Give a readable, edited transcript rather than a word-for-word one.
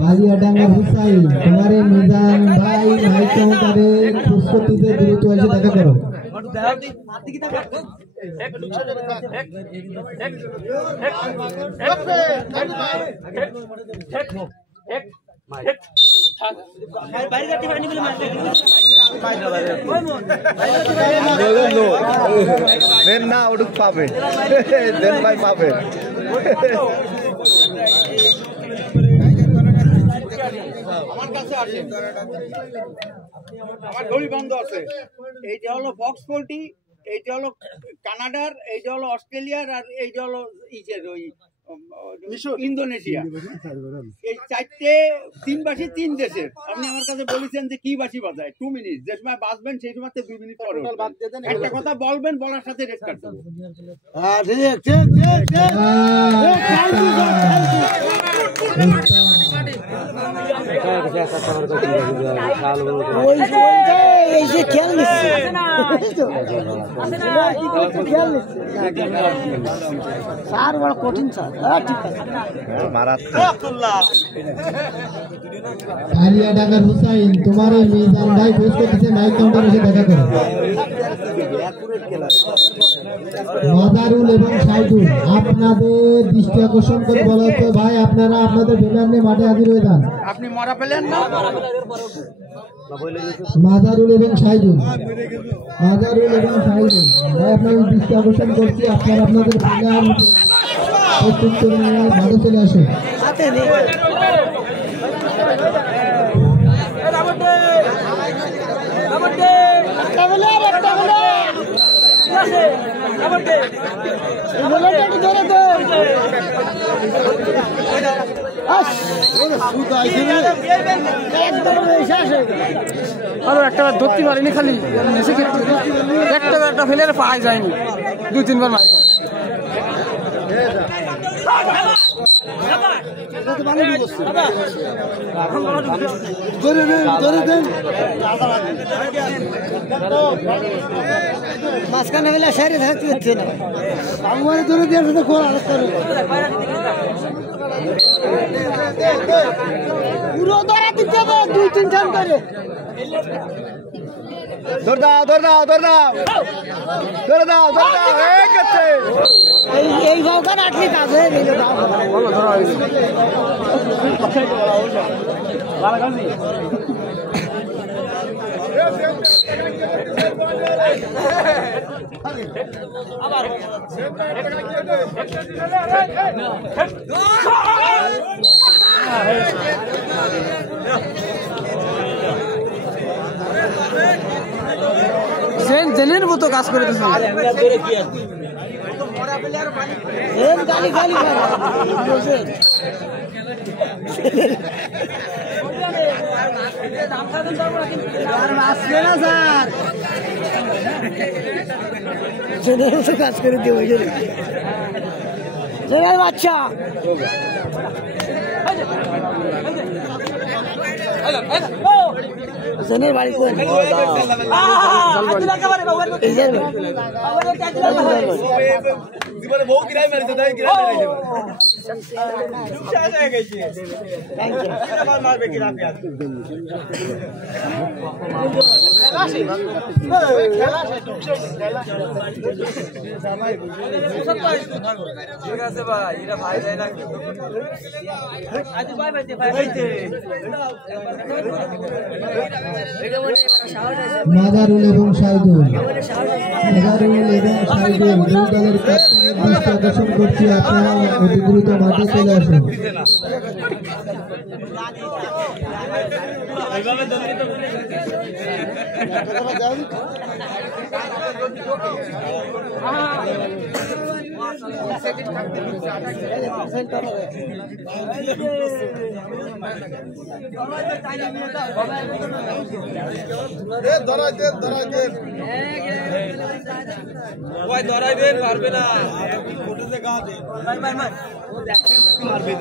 কালিয়াডাঙ্গা হুসাইন তোমারে মিজান ভাই ভাই কাউন্টারে প্রস্তুতিতে দ্রুত এসে দেখা করো। দেন না ওটুক পাবে, দেন ভাই পাবে। আমার কাছে আছে, আমার দড়ি বন্ধ আছে। এইটা হলো ফক্স পোল্ট্রি, এইটা হলো কানাডার, এইটা হলো অস্ট্রেলিয়ার, আর এইটা হলো ওই ইন্দোনেশিয়া। এই চারটে তিন বাসি তিন দেশের। আপনি আমার কাছে বলেছেন যে কি বাসি বাজায় 2 মিনিট, যে সময় বাঁচবেন সেই সময় 2 মিনিট পরে একটা কথা বলবেন, বলার সাথে রেট কাট দেবো। স্যার বড় কঠিন স্যার। কালিয়াডাঙ্গার হুসাইন তোমারে মিজান ভাই প্রস্তুতিতে মাইক কাউন্টারে এসে দেখা করো। মাদারুল এবং সাইদুল আপনাদের দৃষ্টি আকর্ষণ করে বলা হচ্ছে ভাই আপনারা আপনাদের ব্যানার নিয়ে মাঠে হাজির হয়ে যান। আপনি মরা পেলেন না? মাদারুল এবং সাইদুল, মাদারুল এবং সাইদুল ভাই আপনাদের দৃষ্টি আকর্ষণ করছি, আপনারা আপনাদের ব্যানার প্রস্তুত করে নিয়ে মাঠে চলে আসুন। আরো একটা ধরতে পারিনি, খালি একটা ফেলে পাওয়া যায়নি, 2-3 বার মাছ। মাঝখানে হলে সাইডে থাকতে হচ্ছে না, আমার ধরে দিয়ে পুরো ধরা দিতে হবে 2-3 জন করে। ধর দাও, ধর দাও, ধর দাও, ধর দাও, ধর দাও, এই ভাওখান আটলি কাজ হয়ে গেল। জেলের মতো কাজ করে দিচ্ছে। কাজ করে দিয়ে বাচ্চা জনের বাড়ি কোন জীবনে বহু কিরাই মারিছে, তাই কিরাই মারিছে মারবে কিরা ঠিক আছে ভাই, এটা ভাই যাই না মাদারুল এবং সাইদুল, মাদারুল এবং সাইদুল দুই দলের ক্যাপ্টেনের দৃষ্টি আকর্ষণ করছি, আপনারা অতি দ্রুত মাঠে চলে আসুন। ধরাইবেন পারবে না মারবে